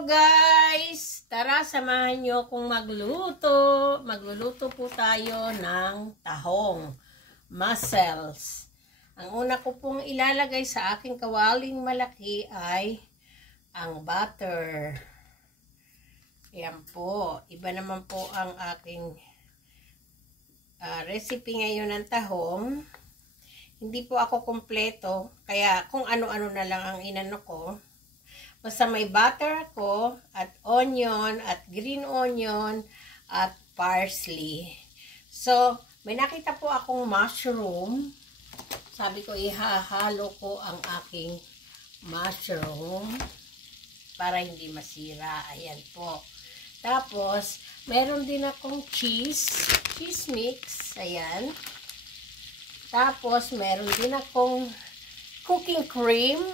Hello guys! Tara, samahan nyo akong magluto. Magluluto po tayo ng tahong, mussels. Ang una ko pong ilalagay sa aking kawaling malaki ay ang butter. Yan po. Iba naman po ang aking recipe ngayon ng tahong. Hindi po ako kumpleto, kaya kung ano-ano na lang ang inano ko. Basta may butter ko at onion at green onion at parsley. So, may nakita po akong mushroom. Sabi ko, ihahalo ko ang aking mushroom para hindi masira. Ayan po. Tapos, meron din akong cheese mix. Ayan. Tapos, meron din akong cooking cream.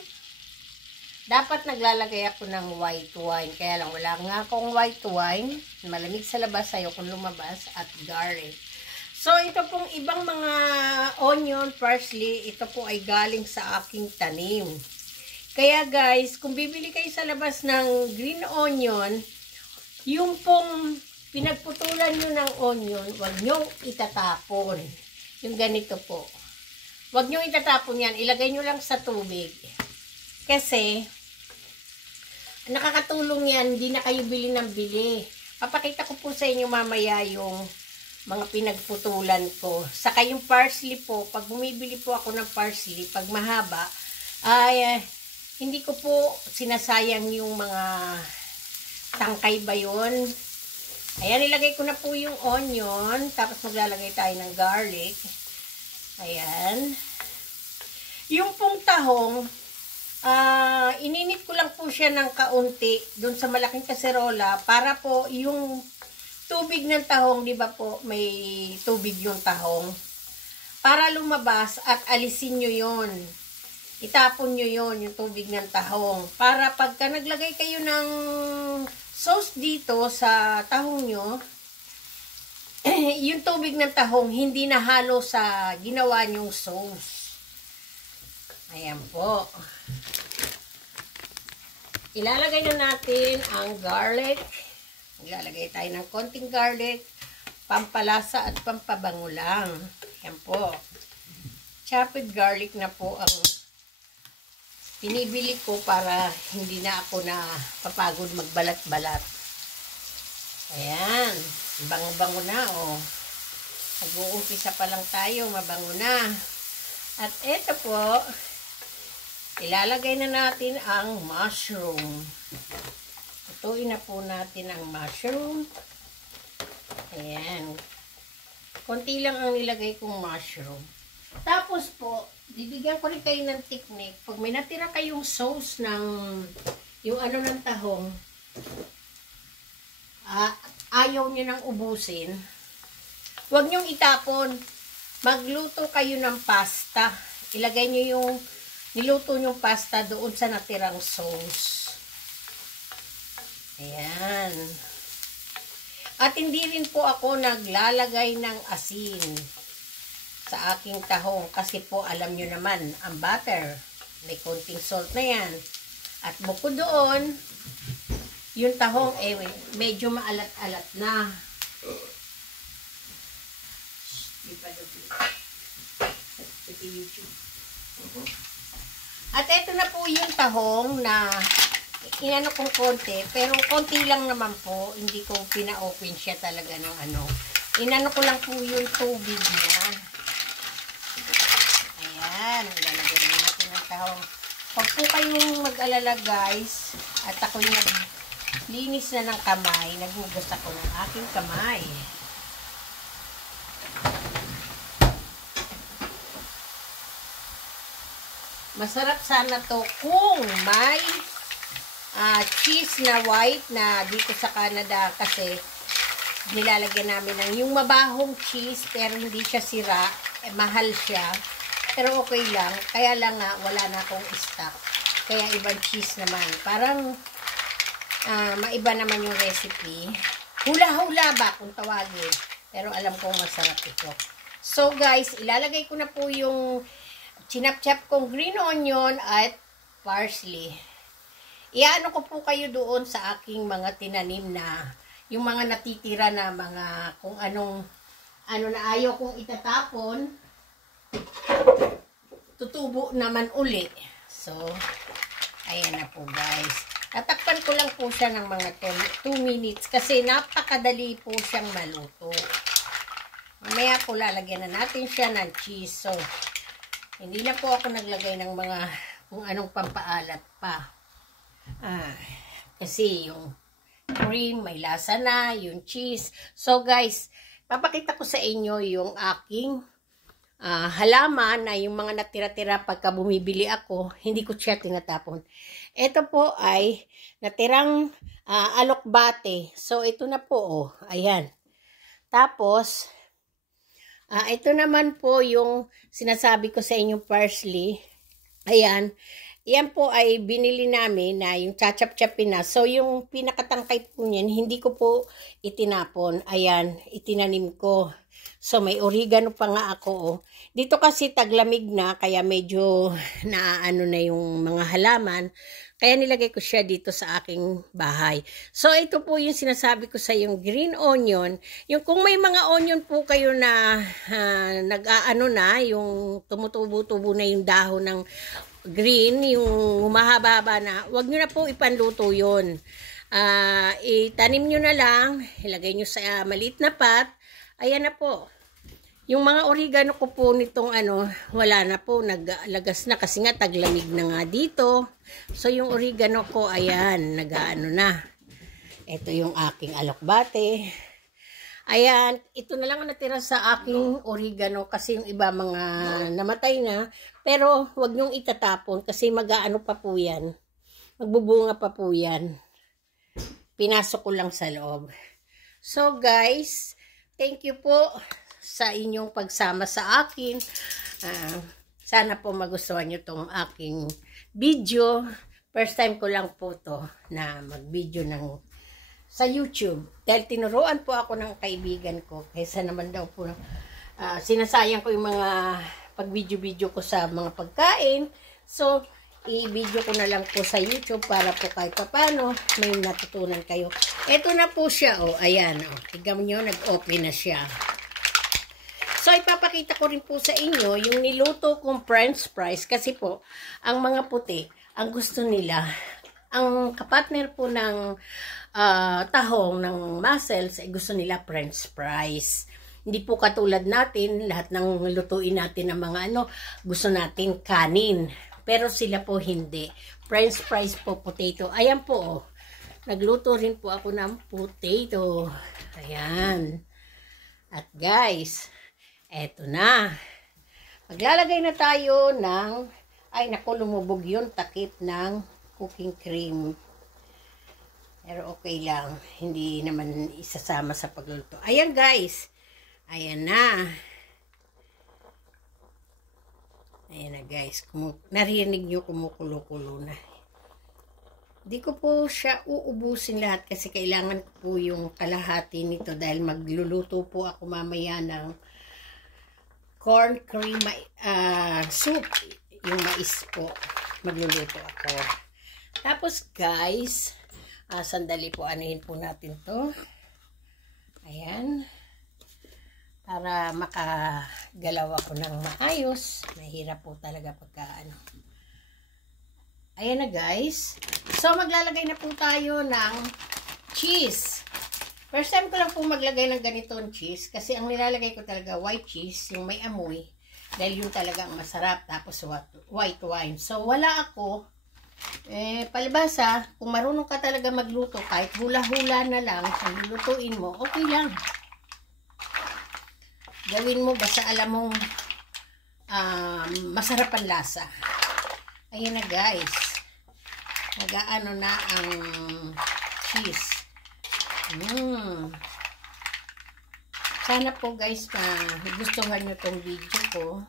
Dapat naglalagay ako ng white wine. Kaya lang, wala nga akong white wine. Malamig sa labas, ayokong lumabas. At garlic. So, ito pong ibang mga onion, parsley, ito po ay galing sa aking tanim. Kaya guys, kung bibili kayo sa labas ng green onion, yung pong pinagputulan nyo ng onion, huwag nyo itatapon. Yung ganito po. Huwag nyo itatapon yan. Ilagay nyo lang sa tubig. Kasi, nakakatulong yan, hindi na kayo bili ng bili. Papakita ko po sa inyo mamaya yung mga pinagputulan ko. Saka yung parsley po, pag bumibili po ako ng parsley, pag mahaba, ay hindi ko po sinasayang yung mga tangkay ba yun. Ayan, ilagay ko na po yung onion, tapos maglalagay tayo ng garlic. Ayan. Yung pong tahong, ininit ko lang po siya ng kaunti dun sa malaking kaserola para po yung tubig ng tahong, di ba po, may tubig yung tahong. Para lumabas at alisin nyo yon. Itapon nyo yon, yung tubig ng tahong. Para pagka naglagay kayo ng sauce dito sa tahong nyo, yung tubig ng tahong hindi nahalo sa ginawa nyong sauce. Ayan po. Ilalagay na natin ang garlic. Ilalagay tayo ng konting garlic, pampalasa at pampabango lang. Ayan po. Chopped garlic na po ang pinibili ko para hindi na ako na papagod magbalat-balat. Ayan. Bango-bango na, oh. Nag-uumpisa pa lang tayo, mabango na. At eto po, ilalagay na natin ang mushroom. Lutuin na po natin ang mushroom. Ayan. Konti lang ang nilagay kong mushroom. Tapos po, bibigyan ko rin kayo ng technique. Pag may natira kayong sauce ng yung ano ng tahong, ayaw nyo nang ubusin, huwag nyong itapon. Magluto kayo ng pasta. Ilagay nyo yung niluto nyong pasta doon sa natirang sauce. Ayan. At hindi rin po ako naglalagay ng asin sa aking tahong kasi po alam nyo naman, ang butter, may konting salt na yan. At bukod doon, yung tahong, medyo maalat-alat na. At ito na po yung tahong na inano kong konti, pero konti lang naman po, hindi ko pina-open siya talaga ng ano. Inano ko lang po yung tubig niya. Ayan, ilalagay natin ang tahong. Huwag po kayong mag-alala guys, at ako'y naglinis na ng kamay, naghugas ako ng aking kamay. Masarap sana to kung may cheese na white na dito sa Canada kasi nilalagyan namin ng yung mabahong cheese pero hindi siya sira, mahal siya pero okay lang, kaya lang nga wala na akong stock, kaya ibang cheese naman, parang maiba naman yung recipe, hula-hula ba kung tawagin, pero alam kong masarap ito. So guys, ilalagay ko na po yung chinap-chap kong green onion at parsley. Iano ko po kayo doon sa aking mga tinanim na, yung mga natitira na mga kung anong, ano na ayaw kong itatapon, tutubo naman uli. So, ayan na po guys. Tatakpan ko lang po siya ng mga 2 minutes kasi napakadali po siyang maluto. Mamaya po lalagyan na natin siya ng cheese. So, hindi na po ako naglagay ng mga kung anong pampaalat pa. Kasi yung cream, may lasa na, yung cheese. So guys, papakita ko sa inyo yung aking halaman na yung mga natira-tira pagka bumibili ako, hindi ko siya tinatapon. Ito po ay natirang alokbate. So ito na po, oh, ayan. Tapos, ito naman po yung sinasabi ko sa inyong parsley. Ayan. Yan po ay binili namin na yung chachap-chapin na. So, yung pinakatangkay po niyan, hindi ko po itinapon. Ayan, itinanim ko. So, may oregano pa nga ako. Oh. Dito kasi taglamig na, kaya medyo naaano na yung mga halaman. Kaya nilagay ko siya dito sa aking bahay. So, ito po yung sinasabi ko sa yung green onion. Yung kung may mga onion po kayo na nag-aano na, yung tumutubo-tubo na yung dahon ng green, yung humahaba-haba na, wag nyo na po ipanluto yun. Itanim nyo na lang, ilagay nyo sa maliit na pot. Ayan na po. Yung mga oregano ko po nitong wala na po, naglagas na kasi nga taglamig na nga dito. So yung oregano ko, ayan, nag-aano na. Ito yung aking alokbate. Ayan, ito na lang ang natira sa aking oregano kasi yung iba mga namatay na. Pero wag nyong itatapon kasi mag-aano pa po yan. Magbubunga pa po yan. Pinasok ko lang sa loob. So guys, thank you po sa inyong pagsama sa akin. Sana po magustuhan nyo tong aking video. First time ko lang po to na mag-video sa YouTube. Dahil tinuruan po ako ng kaibigan ko. Kaysa naman daw po sinasayang ko yung mga pag-video-video ko sa mga pagkain. So, i-video ko na lang po sa YouTube para po kahit paano may natutunan kayo. Ito na po siya. Oh, ayan. Oh. Tignan nyo, nag-open na siya. So, ipapakita ko rin po sa inyo yung niluto kong French fries. Kasi po, ang mga puti, ang gusto nila, ang kapatner po ng tahong, ng mussels, ay gusto nila French fries. Hindi po katulad natin, lahat ng lutuin natin ng mga gusto natin kanin. Pero sila po hindi. French fries po, potato. Ayan po, oh. Nagluto rin po ako ng potato. Ayan. At guys, eto na. Maglalagay na tayo ng, ay naku, lumubog yun, takip ng cooking cream. Pero okay lang. Hindi naman isasama sa pagluluto. Ayan guys. Ayan na. Ayan na guys. Narinig nyo kumukulo-kulo na. Hindi ko po siya uubusin lahat kasi kailangan ko po yung kalahati nito dahil magluluto po ako mamaya ng corn cream soup. Yung mais po. Magluluto ako. Tapos guys, sandali po, anuhin po natin to. Ayan. Para makagalaw ako ng maayos. Mahirap po talaga pagka Ayan na guys. So maglalagay na po tayo ng cheese. First time ko lang po maglagay ng ganitong cheese. Kasi ang nilalagay ko talaga white cheese. Yung may amoy. Dahil yun talaga ang masarap. Tapos white wine. So wala ako. Palibasa, kung marunong ka talaga magluto, kahit hula-hula na lang, kung lulutuin mo, okay lang. Gawin mo basta alam mong masarap ang lasa. Ayan na guys. Nag-aano na ang cheese. Sana po guys gustuhan nyo tong video ko.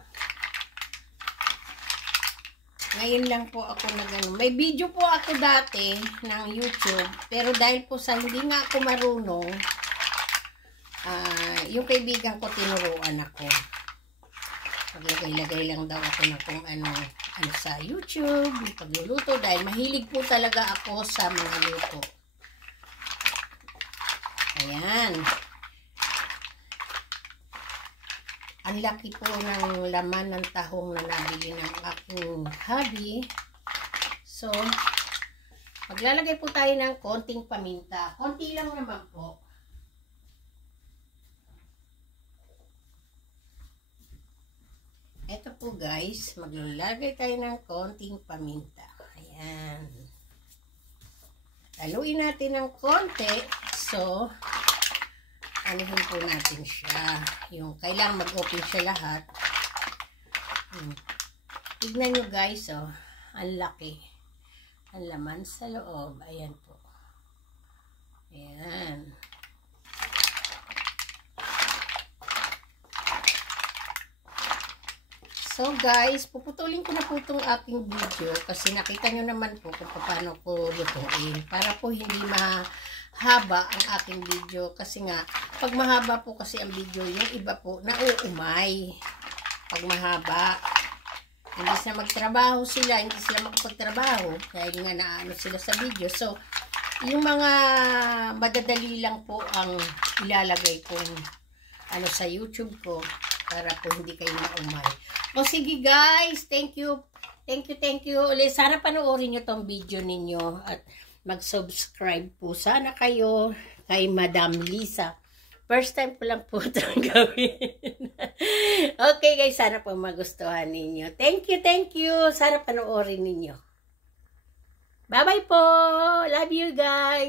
Ngayon lang po ako may video po ako dati ng YouTube. Pero dahil po sa hindi nga ako marunong, yung kaibigan ko tinuruan ako. Maglagay-lagay lang daw ako ng kung sa YouTube, yung pagluluto, dahil mahilig po talaga ako sa mga luto. Ayan. Ang laki po ng laman ng tahong na nabili ng aking hubby. So, maglalagay po tayo ng konting paminta. Konti lang naman po. Ito po guys, maglalagay tayo ng konting paminta. Ayan. Haluin natin ng konti. So, anuhin po natin siya. Yung kailangan mag-open siya lahat. Tignan nyo guys, oh. Ang laki. Ang laman sa loob. Ayan po. Ayan. So guys, puputulin ko na po itong aking video kasi nakita nyo naman po kung paano ko lutuin. Para po hindi mahaba ang aking video kasi nga, pag mahaba po kasi ang video, yung iba po nauumay. Pag mahaba, hindi sila magtrabaho sila, hindi sila makapagtrabaho kaya nga naano sila sa video. So, yung mga madadali lang po ang ilalagay kong sa YouTube ko para po hindi kayo maumay. O sige guys, thank you ulit. Sana panoorin nyo tong video ninyo at mag-subscribe po sana kayo kay Madam Lisa. First time ko lang po itong gawin. Okay guys, sana po magustuhan ninyo. Thank you. Sana panoorin ninyo. Bye-bye po. Love you guys.